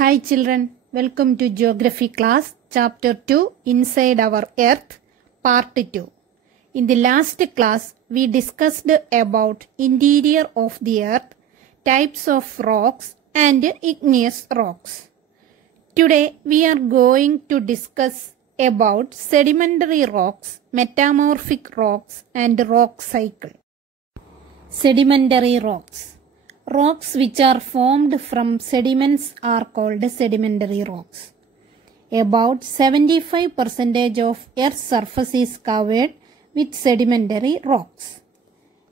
Hi children, welcome to Geography class, Chapter 2, Inside Our Earth, Part 2. In the last class, we discussed about interior of the earth, types of rocks and igneous rocks. Today, we are going to discuss about sedimentary rocks, metamorphic rocks and rock cycle. Sedimentary rocks. Rocks which are formed from sediments are called sedimentary rocks. About 75% of Earth's surface is covered with sedimentary rocks.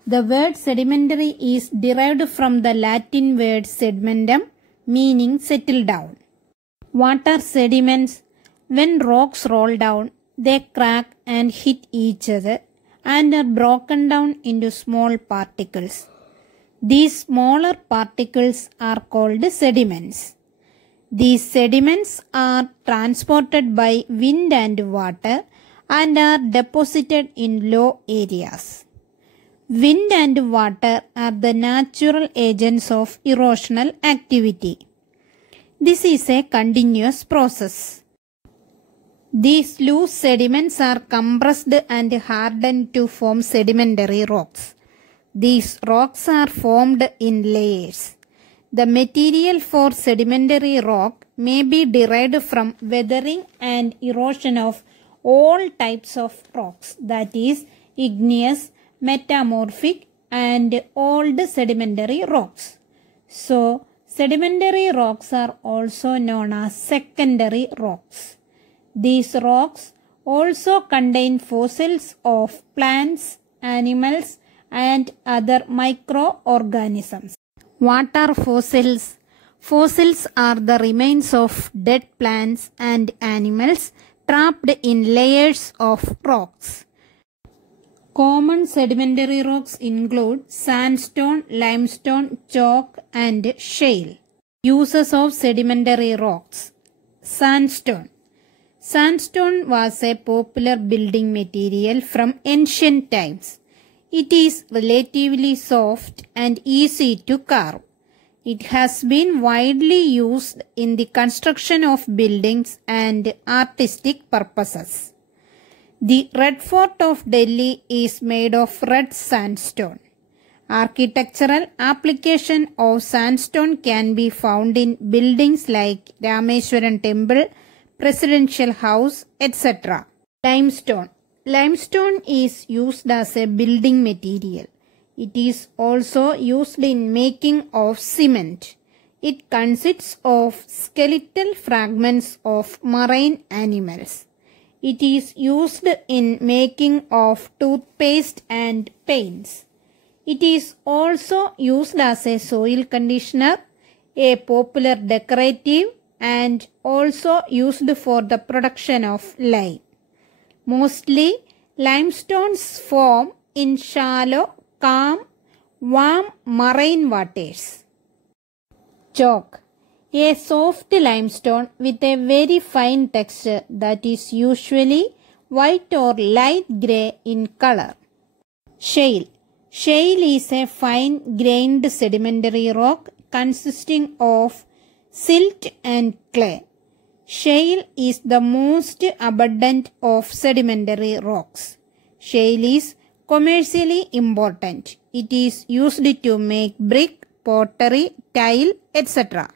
The word sedimentary is derived from the Latin word sedimentum, meaning settle down. What are sediments? When rocks roll down, they crack and hit each other and are broken down into small particles. These smaller particles are called sediments. These sediments are transported by wind and water and are deposited in low areas. Wind and water are the natural agents of erosional activity. This is a continuous process. These loose sediments are compressed and hardened to form sedimentary rocks. These rocks are formed in layers. The material for sedimentary rock may be derived from weathering and erosion of all types of rocks, that is, igneous, metamorphic and old sedimentary rocks. So, sedimentary rocks are also known as secondary rocks. These rocks also contain fossils of plants, animals, and other microorganisms. What are fossils? Fossils are the remains of dead plants and animals trapped in layers of rocks. Common sedimentary rocks include sandstone, limestone, chalk, and shale. Uses of sedimentary rocks. Sandstone. Sandstone was a popular building material from ancient times. It is relatively soft and easy to carve. It has been widely used in the construction of buildings and artistic purposes. The Red Fort of Delhi is made of red sandstone. Architectural application of sandstone can be found in buildings like Rameswaram Temple, Presidential House, etc. Limestone. Limestone is used as a building material. It is also used in making of cement. It consists of skeletal fragments of marine animals. It is used in making of toothpaste and paints. It is also used as a soil conditioner, a popular decorative, and also used for the production of lime. Mostly, limestones form in shallow, calm, warm marine waters. Chalk. A soft limestone with a very fine texture that is usually white or light grey in color. Shale. Shale is a fine-grained sedimentary rock consisting of silt and clay. Shale is the most abundant of sedimentary rocks. Shale is commercially important. It is used to make brick, pottery, tile, etc.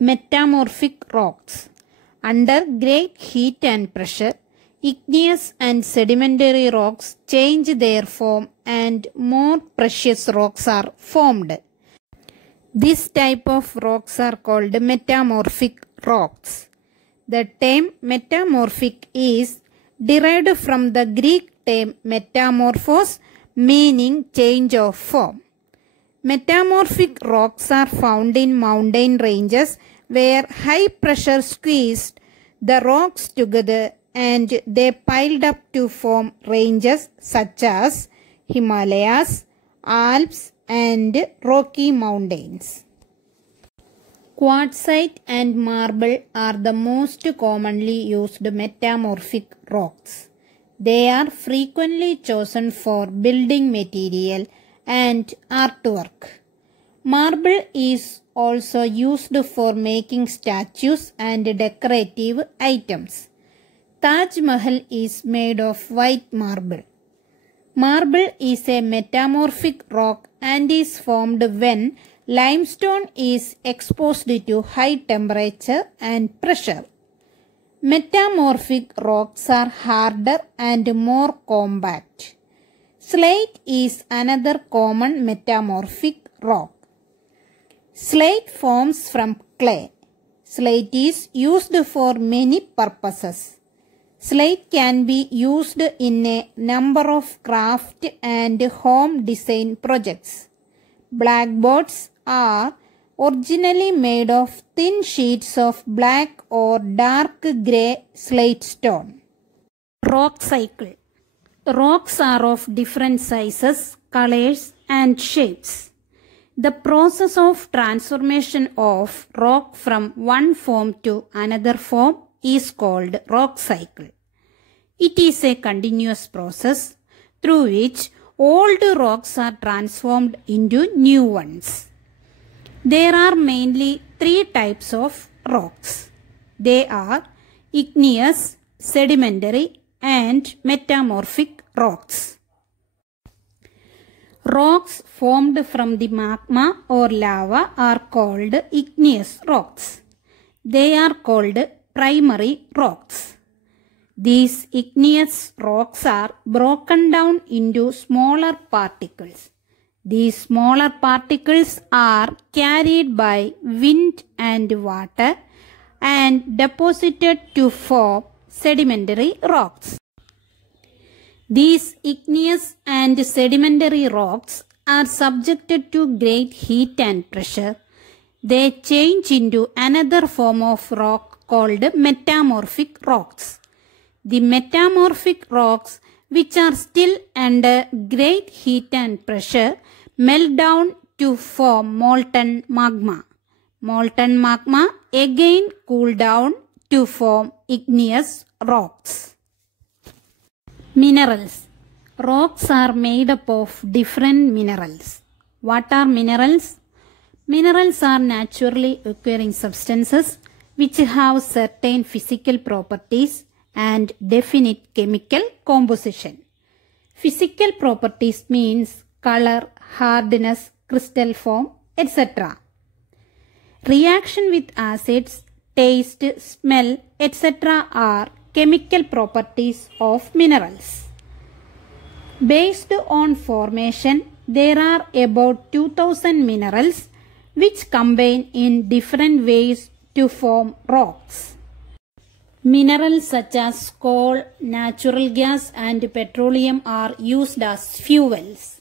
Metamorphic rocks. Under great heat and pressure, igneous and sedimentary rocks change their form and more precious rocks are formed. This type of rocks are called metamorphic rocks. The term metamorphic is derived from the Greek term metamorphos, meaning change of form. Metamorphic rocks are found in mountain ranges where high pressure squeezed the rocks together and they piled up to form ranges such as Himalayas, Alps, and Rocky Mountains. Quartzite and marble are the most commonly used metamorphic rocks. They are frequently chosen for building material and artwork. Marble is also used for making statues and decorative items. Taj Mahal is made of white marble. Marble is a metamorphic rock and is formed when limestone is exposed to high temperature and pressure. Metamorphic rocks are harder and more compact. Slate is another common metamorphic rock. Slate forms from clay. Slate is used for many purposes. Slate can be used in a number of craft and home design projects. Blackboards are originally made of thin sheets of black or dark grey slate stone. Rock cycle. Rocks are of different sizes, colors and shapes. The process of transformation of rock from one form to another form is called rock cycle. It is a continuous process through which old rocks are transformed into new ones. There are mainly three types of rocks. They are igneous, sedimentary and metamorphic rocks. Rocks formed from the magma or lava are called igneous rocks. They are called primary rocks. These igneous rocks are broken down into smaller particles. These smaller particles are carried by wind and water and deposited to form sedimentary rocks. These igneous and sedimentary rocks are subjected to great heat and pressure. They change into another form of rock called metamorphic rocks. The metamorphic rocks, which are still under great heat and pressure, melt down to form molten magma. Molten magma again cool down to form igneous rocks. Minerals. Rocks are made up of different minerals. What are minerals? Minerals are naturally occurring substances which have certain physical properties and definite chemical composition. Physical properties means color, hardness, crystal form, etc. Reaction with acids, taste, smell, etc. are chemical properties of minerals. Based on formation, there are about 2000 minerals which combine in different ways to form rocks. Minerals such as coal, natural gas and petroleum are used as fuels.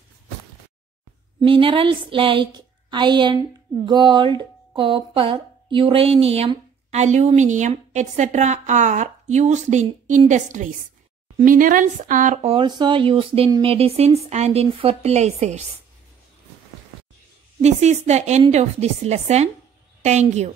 Minerals like iron, gold, copper, uranium, aluminium, etc. are used in industries. Minerals are also used in medicines and in fertilizers. This is the end of this lesson. Thank you.